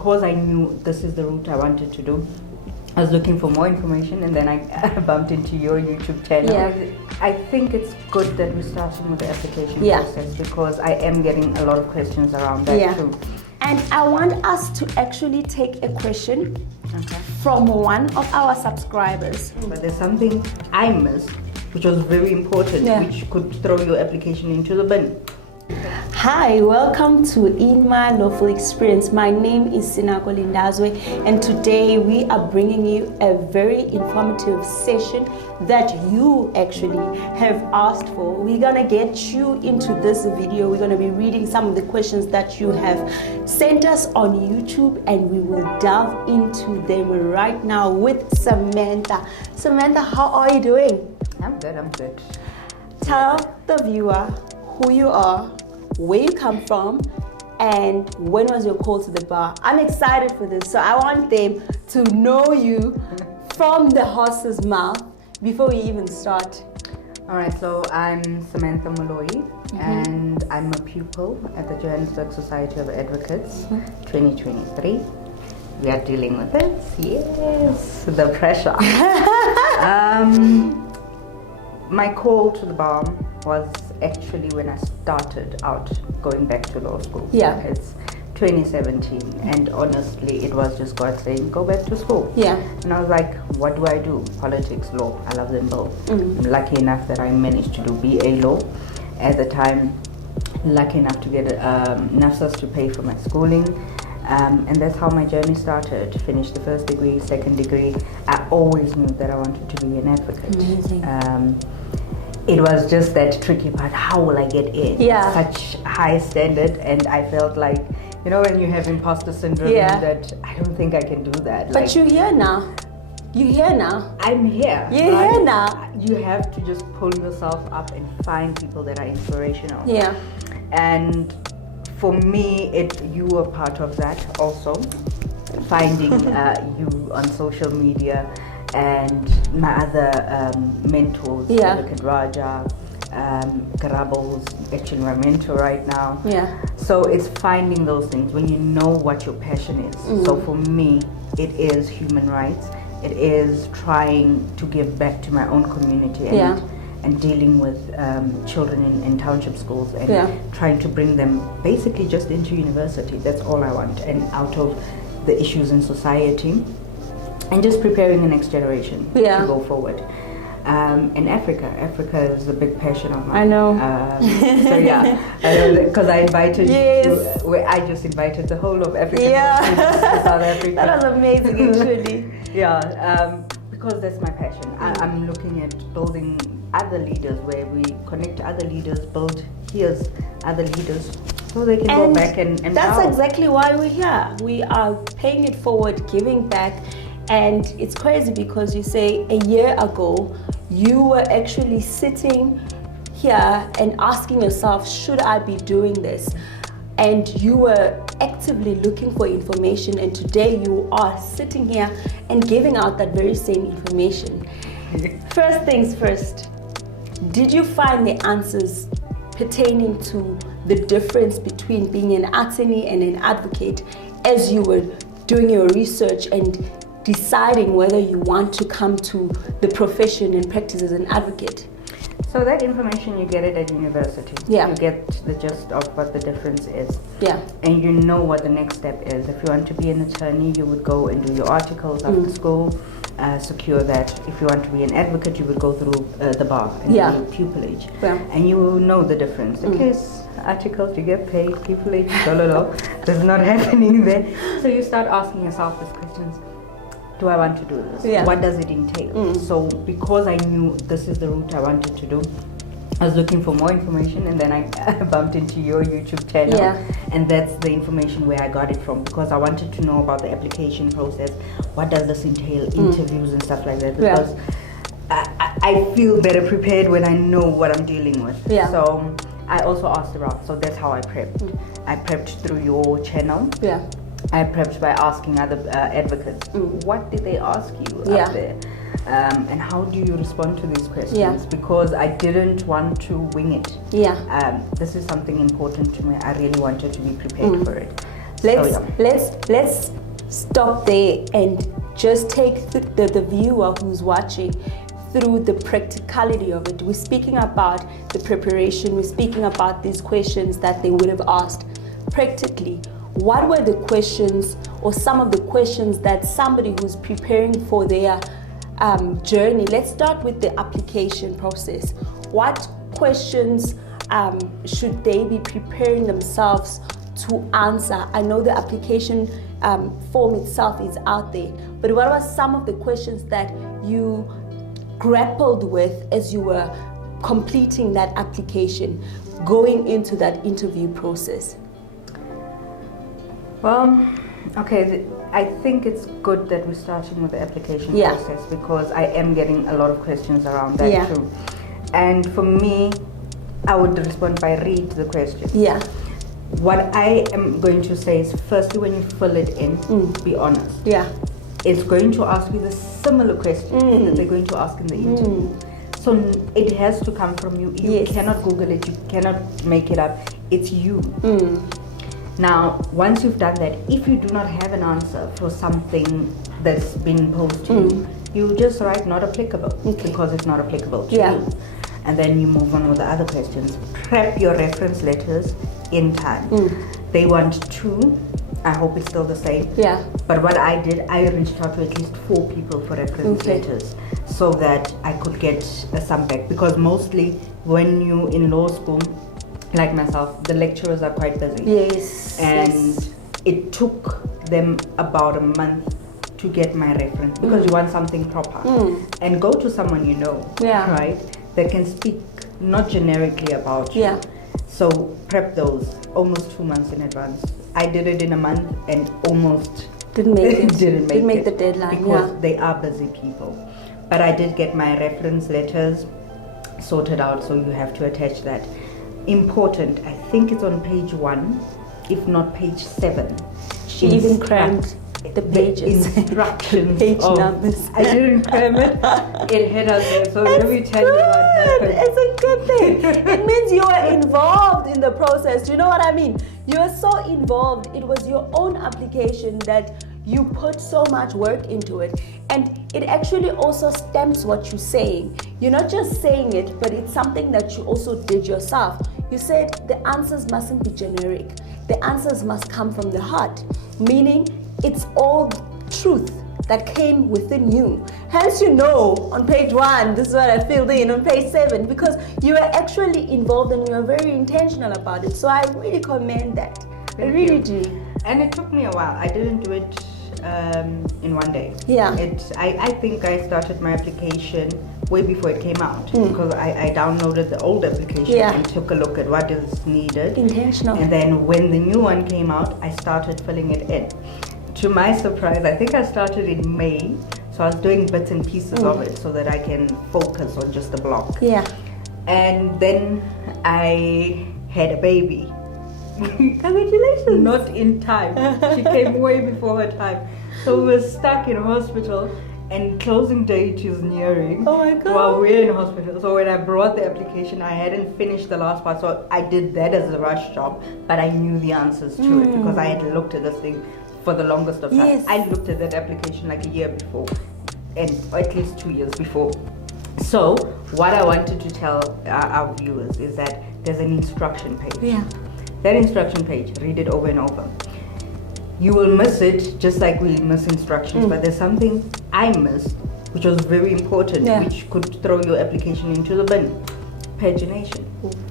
because I knew this is the route I wanted to do, I was looking for more information, and then I bumped into your YouTube channel. Yeah. I think it's good that we're starting with the application process, because I am getting a lot of questions around that too. And I want us to actually take a question from one of our subscribers. But there's something I missed, which was very important, which could throw your application into the bin. Hi, welcome to In My Lawful Experience. My name is Sinako Lindazwe, and today we are bringing you a very informative session that you actually have asked for. We're gonna get you into this video. We're gonna be reading some of the questions that you have sent us on YouTube, and we will delve into them right now with Samantha. Samantha, how are you doing? I'm good. Tell the viewer who you are, where you come from, and when was your call to the bar. I'm excited for this, so I want them to know you from the horse's mouth before we even start. Alright, so I'm Samantha Moloi, and I'm a pupil at the Johannesburg Society of Advocates, 2023. We are dealing with it, yes, the pressure. My call to the bar was actually when I started out going back to law school. Yeah. It's 2017, and honestly, it was just God saying, go back to school. Yeah. And I was like, what do I do? Politics, law, I love them both. I'm lucky enough that I managed to do BA law at the time, lucky enough to get NAFSAs to pay for my schooling. And that's how my journey started. Finished the first degree, second degree. I always knew that I wanted to be an advocate. Amazing. It was just that tricky part. How will I get in? Yeah. Such high standard, and I felt like, you know, when you have imposter syndrome, that I don't think I can do that. But you're here now. You're here now. I'm here. You're here now. You have to just pull yourself up and find people that are inspirational. Yeah. And for me, you were part of that also. Finding you on social media, and my other mentors, Advocate Raja, Karabo, who's actually my mentor right now. Yeah. So it's finding those things when you know what your passion is. So for me, it is human rights. It is trying to give back to my own community and dealing with children in township schools and trying to bring them basically just into university. That's all I want, and out of the issues in society, and just preparing the next generation to go forward. In Africa is a big passion of mine. I know. Because I invited you, I just invited the whole of Africa to South Africa. That was amazing, actually. Because that's my passion. I'm looking at building other leaders, where we connect other leaders, build here's other leaders, so they can go back and that's exactly why we're here. We are paying it forward, giving back. And it's crazy because you say a year ago you were actually sitting here and asking yourself, should I be doing this? And you were actively looking for information, and today you are sitting here and giving out that very same information. First things first, did you find the answers pertaining to the difference between being an attorney and an advocate as you were doing your research and deciding whether you want to come to the profession and practice as an advocate? So that information, you get it at university. Yeah. You get the gist of what the difference is. Yeah. And you know what the next step is. If you want to be an attorney, you would go and do your articles after school, secure that. If you want to be an advocate, you would go through the bar and do pupilage. Yeah. And you will know the difference. The case articles, you get paid, pupilage, there's not happening there. So you start asking yourself these questions. Do I want to do this? Yeah. What does it entail? So because I knew this is the route I wanted to do, I was looking for more information, and then I bumped into your YouTube channel. Yeah. And that's the information where I got it from, because I wanted to know about the application process. What does this entail? Interviews and stuff like that. Because I feel better prepared when I know what I'm dealing with. Yeah. So I also asked around. So that's how I prepped. I prepped through your channel. Yeah. I prepped by asking other advocates, what did they ask you up there? And how do you respond to these questions? Because I didn't want to wing it. This is something important to me. I really wanted to be prepared for it. Let's stop there and just take the viewer who's watching through the practicality of it. We're speaking about the preparation, we're speaking about these questions that they would have asked. Practically, what were the questions or some of the questions that somebody who's preparing for their journey? Let's start with the application process. What questions should they be preparing themselves to answer? I know the application form itself is out there, but what were some of the questions that you grappled with as you were completing that application, going into that interview process? Well, okay, I think it's good that we're starting with the application process, because I am getting a lot of questions around that too. And for me, I would respond by read the question. Yeah. What I am going to say is, firstly, when you fill it in, be honest. Yeah. It's going to ask you the similar questions that they're going to ask in the interview. So it has to come from you. You cannot Google it. You cannot make it up. It's you. Now, once you've done that, if you do not have an answer for something that's been posed to you, you just write not applicable, because it's not applicable to you. And then you move on with the other questions. Prep your reference letters in time. They want 2. I hope it's still the same. Yeah. But what I did, I reached out to at least 4 people for reference letters, so that I could get some back. Because mostly when you in law school, like myself, the lecturers are quite busy. Yes. And it took them about a month to get my reference, because you want something proper. And go to someone you know, right? That can speak not generically about you. Yeah. So prep those almost 2 months in advance. I did it in a month and almost didn't make it. didn't make the deadline, because they are busy people. But I did get my reference letters sorted out, so you have to attach that. Important, I think it's on page 1, if not page 7. She even crammed the pages, instructions, page numbers. I didn't cram it. It hit us there. So let me tell you what happened. It's a good thing. It means you were involved in the process. Do you know what I mean? You were so involved. It was your own application that you put so much work into it, and it actually also stems what you're saying. You're not just saying it, but it's something that you also did yourself. You said the answers mustn't be generic. The answers must come from the heart, meaning it's all truth that came within you. Hence, you know, on page 1, this is what I filled in, on page 7, because you were actually involved and you were very intentional about it. So I really commend that. I really do. And it took me a while. I didn't do it in one day. Yeah. I think I started my application way before it came out, because I downloaded the old application and took a look at what is needed. Intentional. And then when the new one came out, I started filling it in. To my surprise, I think I started in May, so I was doing bits and pieces of it so that I can focus on just the block. Yeah. And then I had a baby. Congratulations. Not in time. She came way before her time. So we were stuck in hospital, and closing date is nearing. Oh my God. While we're in hospital. So when I brought the application, I hadn't finished the last part. So I did that as a rush job, but I knew the answers to it, because I had looked at this thing for the longest of time. Yes. I looked at that application like a year before, and at least 2 years before. So what I wanted to tell our viewers is that there's an instruction page. Yeah. That instruction page, read it over and over. You will miss it, just like we miss instructions, but there's something I missed, which was very important, which could throw your application into the bin. Pagination.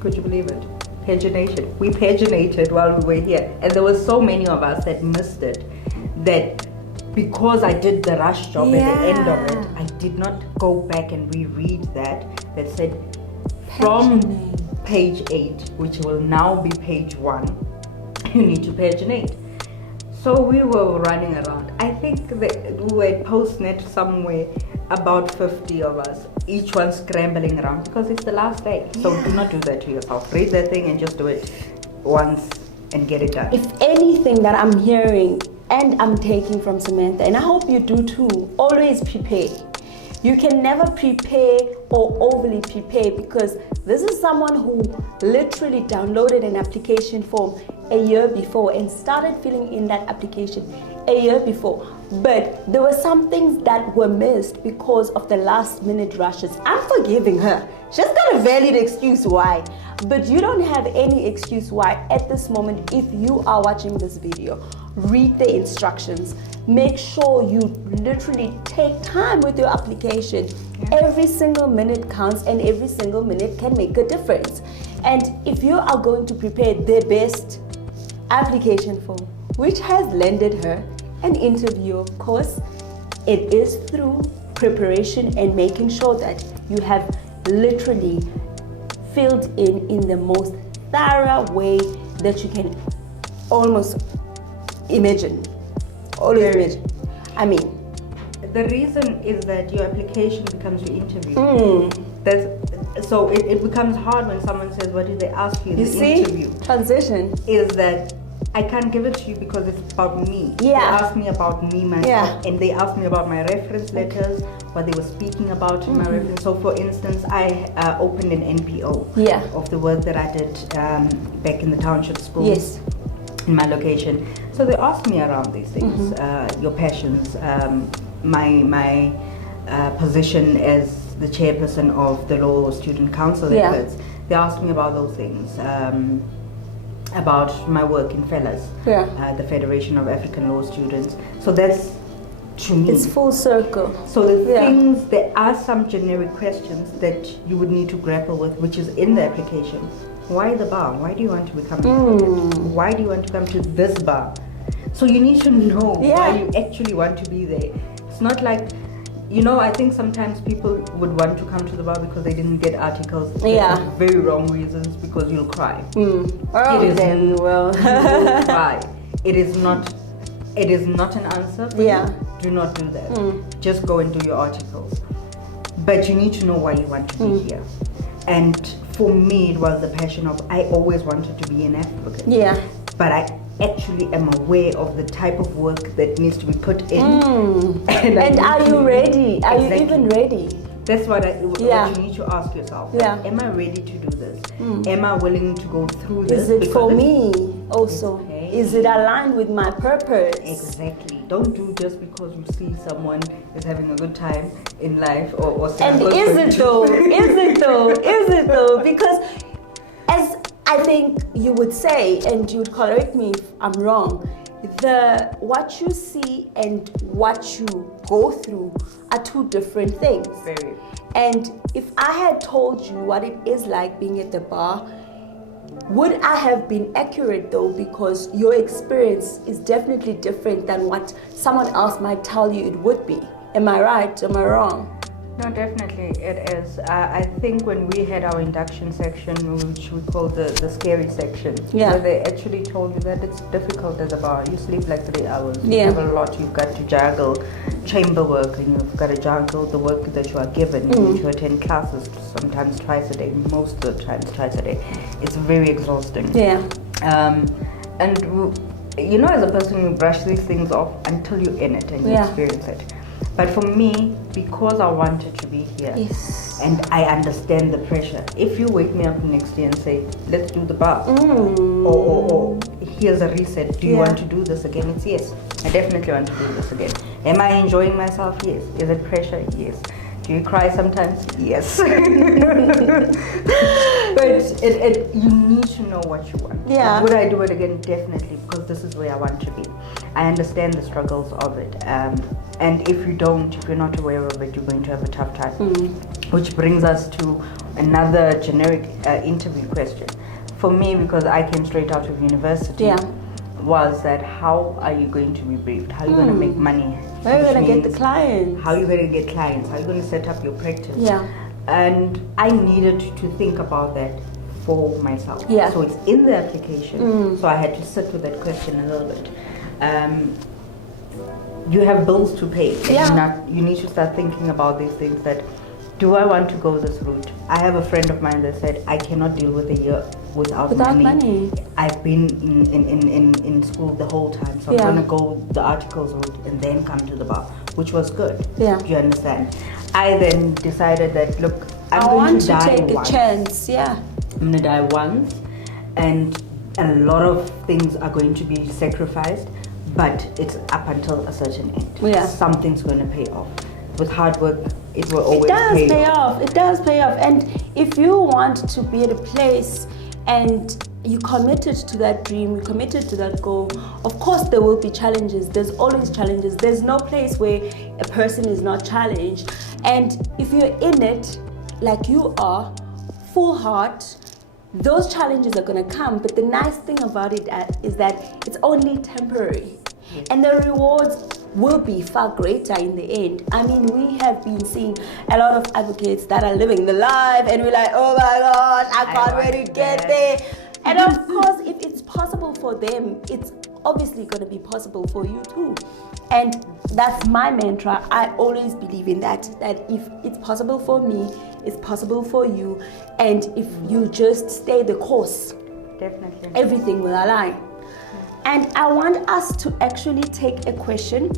Could you believe it? Pagination. We paginated while we were here, and there were so many of us that missed it, that because I did the rush job at the end of it, I did not go back and reread that said from page 8, which will now be page 1, you need to paginate. So we were running around. I think that we were at Postnet somewhere, about 50 of us, each one scrambling around, because it's the last day. So do not do that to yourself. Read that thing and just do it once and get it done. If anything that I'm hearing and I'm taking from Samantha, and I hope you do too, always prepare. You can never prepare or overly prepare, because this is someone who literally downloaded an application form a year before and started filling in that application a year before. But there were some things that were missed because of the last minute rushes. I'm forgiving her. She's got a valid excuse why. But you don't have any excuse why at this moment. If you are watching this video, read the instructions. Make sure you literally take time with your application. Every single minute counts and every single minute can make a difference. And if you are going to prepare the best application form, which has landed her an interview, of course, it is through preparation and making sure that you have literally filled in the most thorough way that you can almost imagine. Always imagine. I mean, the reason is that your application becomes your interview. So it becomes hard when someone says, what did they ask you in the interview? Transition is that I can't give it to you because it's about me. Yeah. They asked me about me, myself, and they asked me about my reference letters, what they were speaking about in my reference. So for instance, I opened an NPO of the work that I did back in the township schools. Yes. In my location. So they asked me around these things, your passions, my position as the chairperson of the Law Student Council efforts. They asked me about those things, about my work in FELAS, the Federation of African Law Students. So that's, to me, it's full circle. So the things, there are some generic questions that you would need to grapple with, which is in the application. Why the bar? Why do you want to become an advocate? Why do you want to come to this bar? So you need to know why you actually want to be there. It's not like, I think sometimes people would want to come to the bar because they didn't get articles for very wrong reasons, because you'll cry. Then you will. You will cry. It is not an answer for you. Do not do that. Just go and do your articles. But you need to know why you want to be here. And for me, it was the passion of, I always wanted to be an advocate. Yeah. But I actually am aware of the type of work that needs to be put in. And are you ready? Are you even ready? That's what you need to ask yourself. Am I ready to do this? Am I willing to go through this? Is it for me also? Is it aligned with my purpose? Exactly. Don't do just because you see someone is having a good time in life or and is it though? Is it though? Is it though? Because as I think you would say, and you would correct me if I'm wrong, what you see and what you go through are two different things. Very. And if I had told you what it is like being at the bar, would I have been accurate though? Because your experience is definitely different than what someone else might tell you it would be. Am I right? Am I wrong? No, definitely it is. I think when we had our induction section, which we call the scary section, where they actually told you that it's difficult at the bar. You sleep like 3 hours. You have a lot. You've got to juggle chamber work, and you've got to juggle the work that you are given. You need to attend classes sometimes twice a day, most of the times twice a day. It's very exhausting. And as a person, you brush these things off until you're in it and you experience it. But for me, because I wanted to be here, and I understand the pressure. If you wake me up next year and say, let's do the bar, or here's a reset, do you want to do this again? It's yes. I definitely want to do this again. Am I enjoying myself? Yes. Is it pressure? Yes. Do you cry sometimes? Yes. But you need to know what you want. Would I do it again? Definitely, because this is where I want to be. I understand the struggles of it. And if you're not aware of it, you're going to have a tough time. Which brings us to another generic interview question. For me, because I came straight out of university, was that how are you going to be briefed? How are you going to make money? How are you going to get the clients? How are you going to get clients? How are you going to set up your practice? And I needed to think about that for myself. So it's in the application. So I had to sit with that question a little bit. You have bills to pay. And you need to start thinking about these things that, do I want to go this route? I have a friend of mine that said, I cannot deal with a year without money. I've been in school the whole time, so I'm going to go the articles route and then come to the bar, which was good. Do you understand? I then decided that, look, I'm going to die once. I want to take a chance, I'm going to die once, and a lot of things are going to be sacrificed, but it's up until a certain end. Yeah. Something's going to pay off. With hard work, it will always pay off. It does pay off. And if you want to be at a place and you committed to that dream, you committed to that goal, of course there will be challenges. There's always challenges. There's no place where a person is not challenged. And if you're in it, like you are, full heart, those challenges are going to come. But the nice thing about it is that it's only temporary. Yes. And the rewards will be far greater in the end. I mean, we have been seeing a lot of advocates that are living the life, and we're like, oh my gosh, I can't wait to get there. And of course, if it's possible for them, it's obviously going to be possible for you too. And that's my mantra. I always believe in that if it's possible for me, it's possible for you. And if you just stay the course, definitely, everything will align. And I want us to actually take a question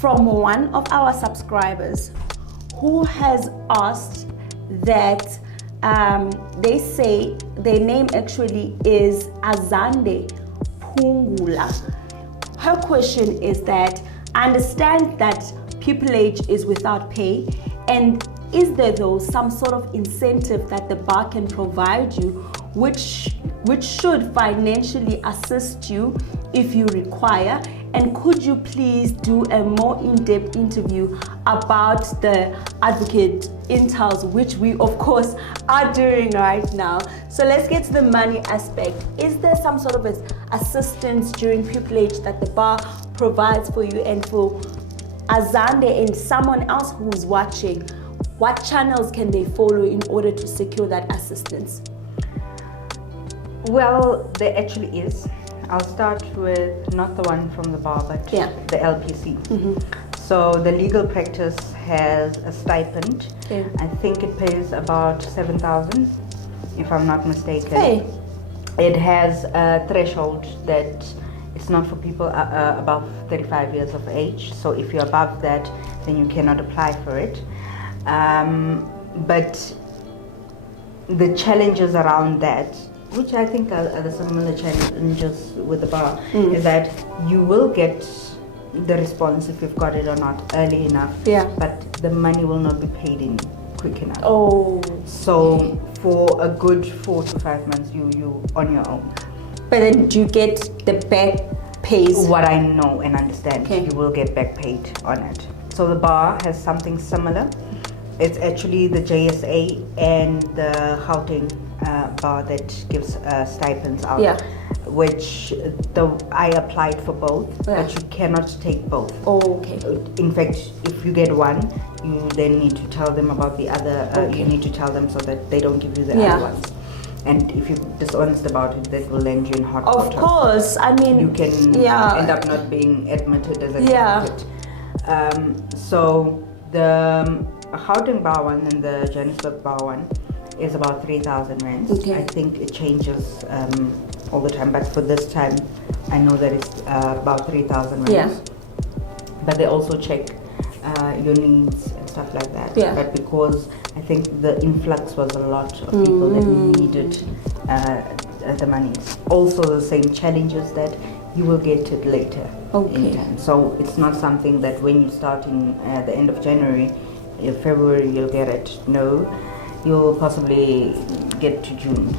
from one of our subscribers who has asked that they say their name actually is Azande Pungula. Her question is that, I understand that pupillage is without pay, and is there though some sort of incentive that the bar can provide you which should financially assist you if you require? And could you please do a more in-depth interview about the advocate intals, which we of course are doing right now? So let's get to the money aspect. Is there some sort of assistance during pupillage that the bar provides for you? And for Azande and someone else who's watching, what channels can they follow in order to secure that assistance? Well, there actually is. I'll start with not the one from the bar, but the LPC. So the legal practice has a stipend. I think it pays about 7,000, if I'm not mistaken. It has a threshold that it's not for people above 35 years of age. So if you're above that, then you cannot apply for it. But the challenges around that, which I think are the similar challenges with the bar, is that you will get the response if you've got it or not early enough, but the money will not be paid in quick enough. So for a good 4 to 5 months, you on your own. But then do you get the back pays? What I know and understand, you will get back paid on it. So the bar has something similar. It's actually the JSA and the Gauteng bar that gives stipends out, which I applied for both, but you cannot take both. In fact, if you get one, you then need to tell them about the other. You need to tell them so that they don't give you the other ones. And if you're dishonest about it, that will land you in hot water. Of course, I mean, you can end up not being admitted as an advocate. So the Gauteng bar one and the Johannesburg bar one is about 3,000 rands. I think it changes all the time, but for this time, I know that it's about 3,000 rands. But they also check your needs and stuff like that. But because I think the influx was a lot of people that needed the money. Also the same challenges that you will get it later in time. So it's not something that when you start in the end of January, in February you'll get it. No, you'll possibly get to June.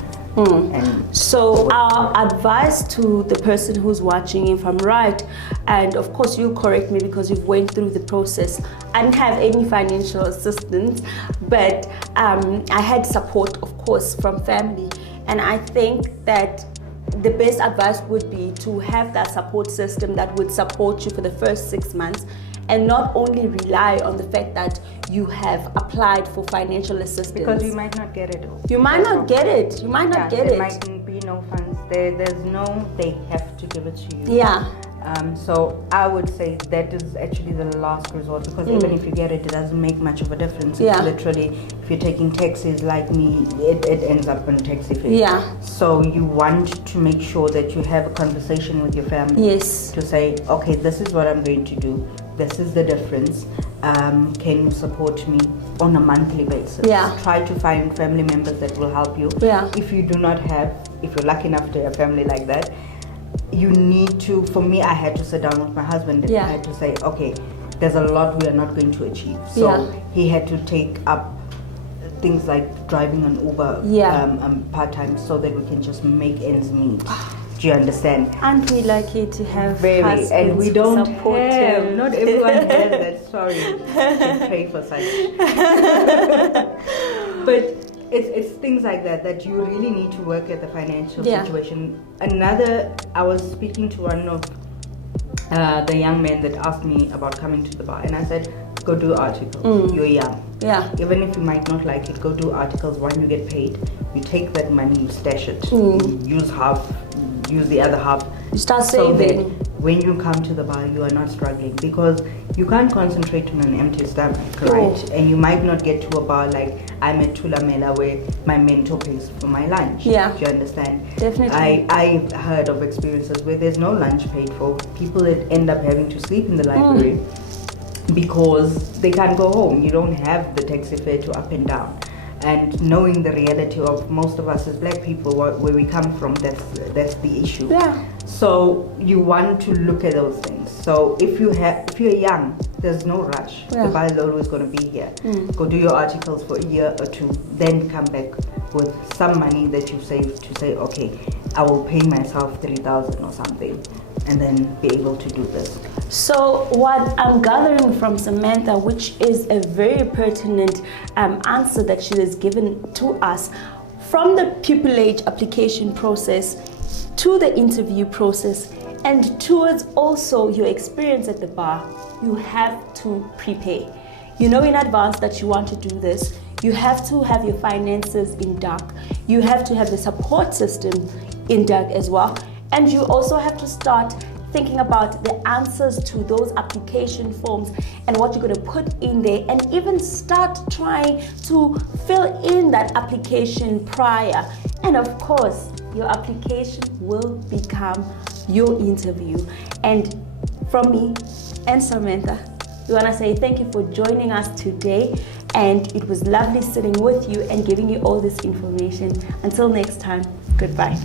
So our advice to the person who's watching, if I'm right, and of course you'll correct me because you've went through the process. I didn't have any financial assistance, but I had support, of course, from family. And I think that the best advice would be to have that support system that would support you for the first 6 months, and not only rely on the fact that you have applied for financial assistance. Because you might not get it. You might not get it. You might not get it. There might be no funds. There's no, they have to give it to you. Yeah. So I would say that is actually the last resort, because even if you get it, it doesn't make much of a difference. It's literally, if you're taking taxis like me, it ends up in taxi fee. So you want to make sure that you have a conversation with your family to say, okay, this is what I'm going to do. This is the difference. Can you support me on a monthly basis? Try to find family members that will help you. If you do not have, if you're lucky enough to have family like that, you need to, for me, I had to sit down with my husband and I had to say, okay, there's a lot we are not going to achieve. So he had to take up things like driving an Uber part-time so that we can just make ends meet. Do you understand? Aren't we lucky to have very, husbands and we don't supportive? have, not everyone has that. Sorry, you can pray for such. But it's things like that you really need to work at the financial situation. I was speaking to one of the young men that asked me about coming to the bar, and I said, go do articles. You're young. Yeah. Even if you might not like it, go do articles. When you get paid, you take that money, you stash it, you use half, use the other half. You start so saving. That when you come to the bar, you are not struggling, because you can't concentrate on an empty stomach, right? And you might not get to a bar like I'm at Thulamela where my mentor pays for my lunch. Yeah. Do you understand? Definitely. I've heard of experiences where there's no lunch paid for, people that end up having to sleep in the library because they can't go home. You don't have the taxi fare to up and down. And knowing the reality of most of us as black people, where we come from, that's the issue. Yeah. So you want to look at those things. So if you're young, there's no rush. The bar is always going to be here. Go do your articles for a year or two, then come back with some money that you saved to say, okay, I will pay myself 3,000 or something, and then be able to do this. So what I'm gathering from Samantha, which is a very pertinent answer that she has given to us, from the pupillage application process to the interview process and towards also your experience at the bar, you have to prepare. You know in advance that you want to do this. You have to have your finances in dark. You have to have the support system in dark as well. And you also have to start thinking about the answers to those application forms and what you're going to put in there, and even start trying to fill in that application prior. And of course, your application will become your interview. And from me and Samantha, we want to say thank you for joining us today, and it was lovely sitting with you and giving you all this information. Until next time, goodbye.